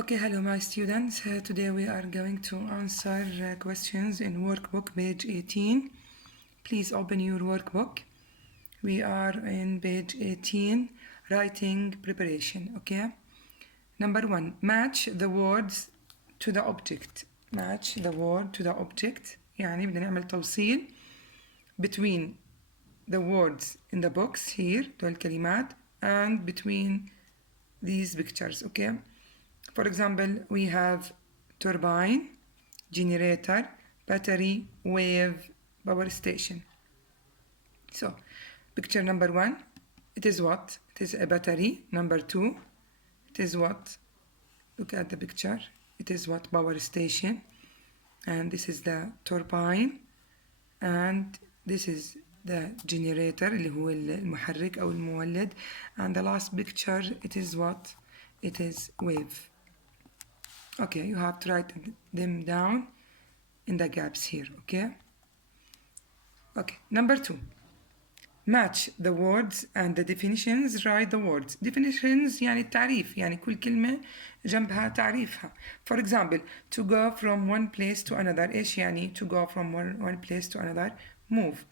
Okay, hello my students. Today we are going to answer questions in workbook page 18. Please open your workbook. We are in page 18, writing preparation, okay? Number 1, match the words to the object. Match the word to the object. يعني بدنا نعمل توصيل between the words in the box here, دول الكلمات, and between these pictures, okay? For example, we have turbine, generator, battery, wave, power station. So, picture number 1, it is what? It is a battery. Number 2, it is what? Look at the picture. It is what? Power station. And this is the turbine. And this is the generator اللي هو المحرك أو المولد. And the last picture, it is what? It is wave. Okay, you have to write them down in the gaps here, okay? Okay, number 2. Match the words and the definitions. Write the words. Definitions يعني التعريف، يعني كل كلمة جنبها تعريفها. For example, to go from one place to another. إيش يعني to go from one place to another? Move.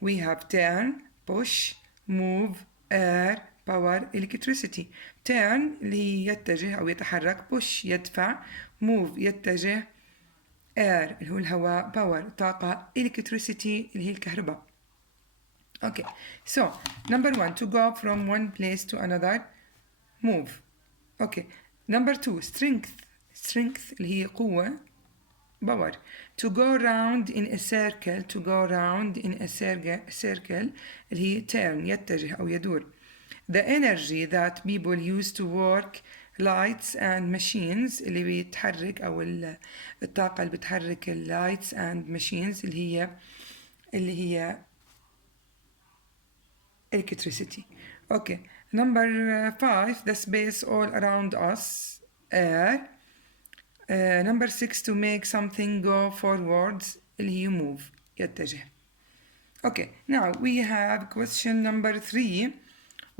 We have turn, push, move, air, power, electricity. turn اللي هي يتجه أو يتحرك. push يدفع. move يتجه. air اللي هو الهواء. power طاقة. electricity اللي هي الكهرباء. Okay, so number 1, to go from one place to another. move. Okay, number 2, strength اللي هي قوة. power. To go round in a circle. To go round in a circle اللي هي turn يتجه أو يدور. The energy that people use to work lights and machines اللي بيتحرك أو الطاقة اللي بتحرك lights and machines اللي هي electricity. Okay, number 5, the space all around us, air. Number 6, to make something go forwards اللي هي move يتجه. Okay, now we have question number 3.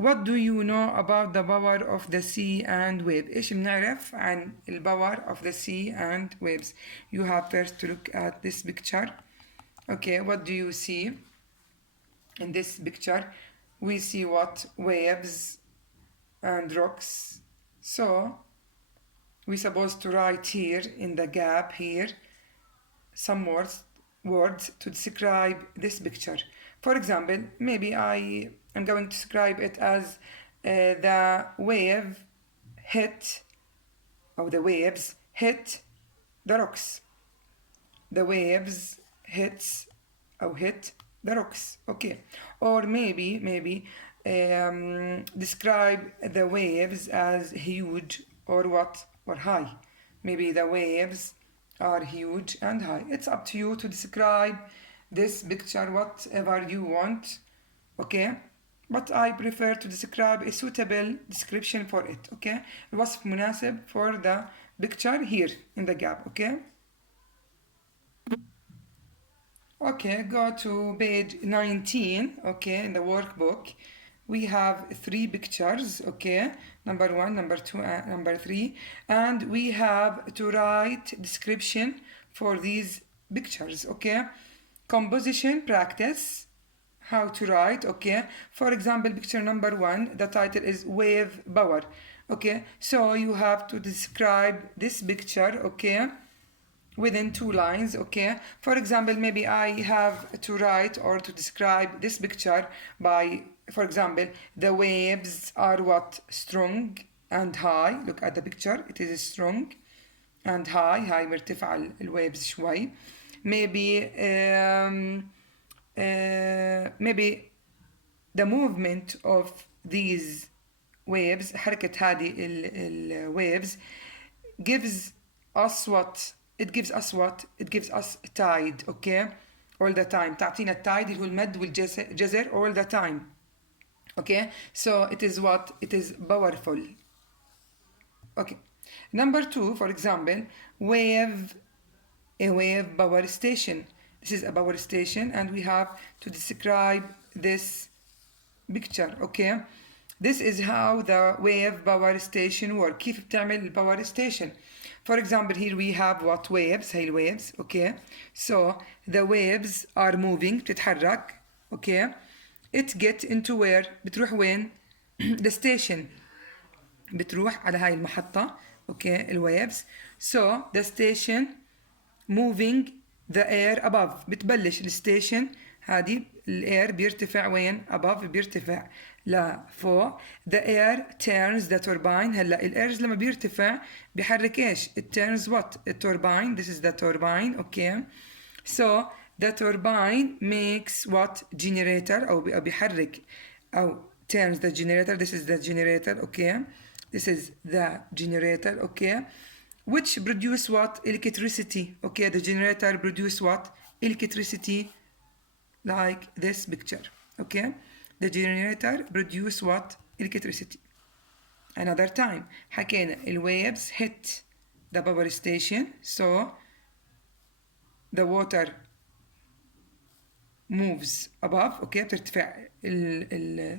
What do you know about the power of the sea and wave? إيش بنعرف عن power of the sea and waves? You have first to look at this picture. Okay, what do you see in this picture? We see what? Waves and rocks. So we're supposed to write here in the gap here some words to describe this picture. For example, maybe I am going to describe it as the wave hit, or the waves hit the rocks. The waves hit the rocks. Okay, or maybe describe the waves as huge or what, or high. Maybe the waves are huge and high. It's up to you to describe this picture whatever you want, okay? But I prefer to describe a suitable description for it, okay? الوصف مناسب for the picture here in the gap, okay? Okay, go to page 19, okay, in the workbook. We have 3 pictures, okay, number 1, number 2, and number 3, and we have to write description for these pictures, okay. Composition practice, how to write, okay. For example, picture number 1, the title is wave power, okay. So you have to describe this picture, okay, within 2 lines, okay. For example, maybe I have to write or to describe this picture by, for example, the waves are what? Strong and high. Look at the picture, it is strong and high. high مرتفع الwaves شوي. Maybe the movement of these waves, حركة هذه waves gives us what? It gives us what? It gives us tide, okay? All the time. تعطينا التايد اللي هو المد والجزر all the time. Okay? So it is what? It is powerful. Okay. Number 2, for example, a wave power station. This is a power station and we have to describe this picture, okay? This is how the wave power station work. كيف بتعمل الباور station. For example, here we have what waves. هي الwaves. Okay. So the waves are moving. بتتحرك. Okay. It get into where. بتروح وين? The station. بتروح على هاي المحطة. Okay. الwaves. So the station moving the air above. بتبلش الستيشن هذه الاير بيرتفع وين؟ above بيرتفع لفوق. The air turns the turbine. هلا الايرز لما بيرتفع بيحرك ايش؟ It turns what? A turbine. This is the turbine. Okay. So the turbine makes what? Generator أو بيحرك أو turns the generator. This is the generator. Okay. This is the generator. Okay. Which produce what? Electricity. Okay. The generator produce what? Electricity. Like this picture. Okay. The generator produce what? Electricity. Another time حكينا waves hit the power station, so the water moves above. Okay. بترتفع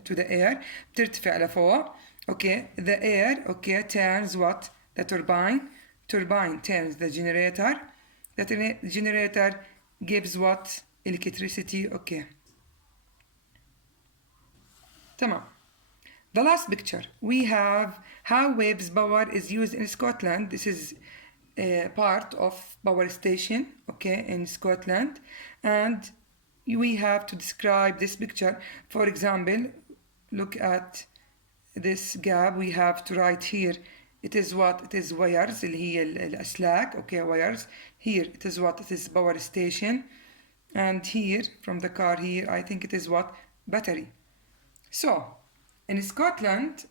to the air. بترتفع لفوق. Okay. The air. Okay. Turns what? The turbine. Turbine turns the generator. The generator gives what? Electricity. Okay. تمام. The last picture we have how waves power is used in Scotland. This is a part of power station. Okay, in Scotland, and we have to describe this picture. For example, look at this gap. We have to write here. It is what? It is wires. اللي هي الأسلاك. Okay, wires. Here it is what? It is power station. And here, from the car here, I think it is what? Battery. So, in Scotland,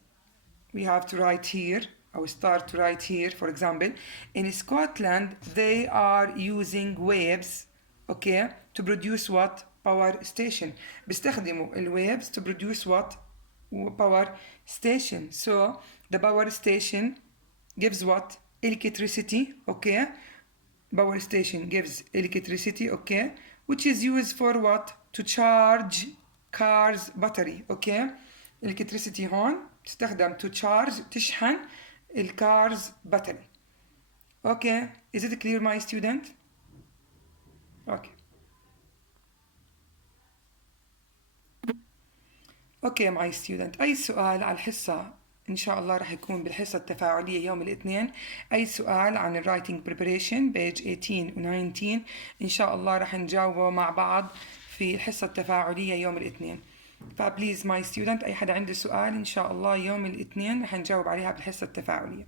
we have to write here, I will start to write here, for example, in Scotland, they are using waves, okay, to produce what? Power station. بيستخدموا الwaves to produce what? Power station. So, the power station gives what? Electricity, okay? Power station gives electricity, okay? Which is used for what? To charge cars battery. Okay. electricity هون تستخدم to charge تشحن الcars battery. Okay. Is it clear, my student? Okay. Okay, my student. أي سؤال على الحصة إن شاء الله رح يكون بالحصة التفاعلية يوم الاثنين. أي سؤال عن الرايتنج preparation page 18 و 19 إن شاء الله رح نجاوبه مع بعض في الحصة التفاعلية يوم الاثنين. فبليز ماي ستودنت أي حدا عنده سؤال إن شاء الله يوم الاثنين رح نجاوب عليها بالحصة التفاعلية.